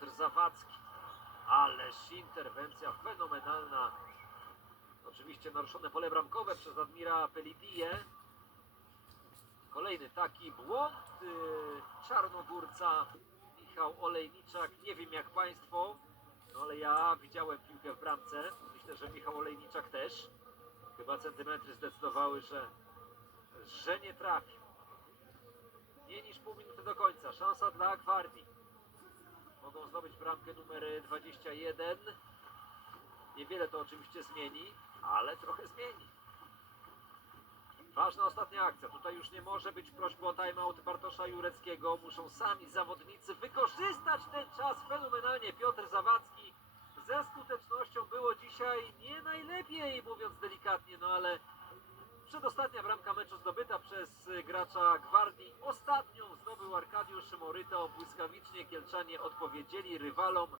Piotr Zawadzki. Ależ interwencja fenomenalna. Oczywiście naruszone pole bramkowe przez Admira Pelidie. Kolejny taki błąd yy, Czarnogórca Michał Olejniczak. Nie wiem jak Państwo, no ale ja widziałem piłkę w bramce. Myślę, że Michał Olejniczak też. Chyba centymetry zdecydowały, że, że nie trafił. Mniej niż pół minuty do końca. Szansa dla Gwardii. Mogą zdobyć bramkę numer 21. Niewiele to oczywiście zmieni, ale trochę zmieni. Ważna ostatnia akcja. Tutaj już nie może być prośby o timeout Bartosza Jureckiego. Muszą sami zawodnicy wykorzystać ten czas fenomenalnie. Piotr Zawadzki ze skutecznością było dzisiaj nie najlepiej, mówiąc delikatnie, no ale przedostatnia bramka meczu zdobyta przez y, gracza Gwardii. Ostatnią zdobył Arkadiusz Moryto. Błyskawicznie Kielczanie odpowiedzieli rywalom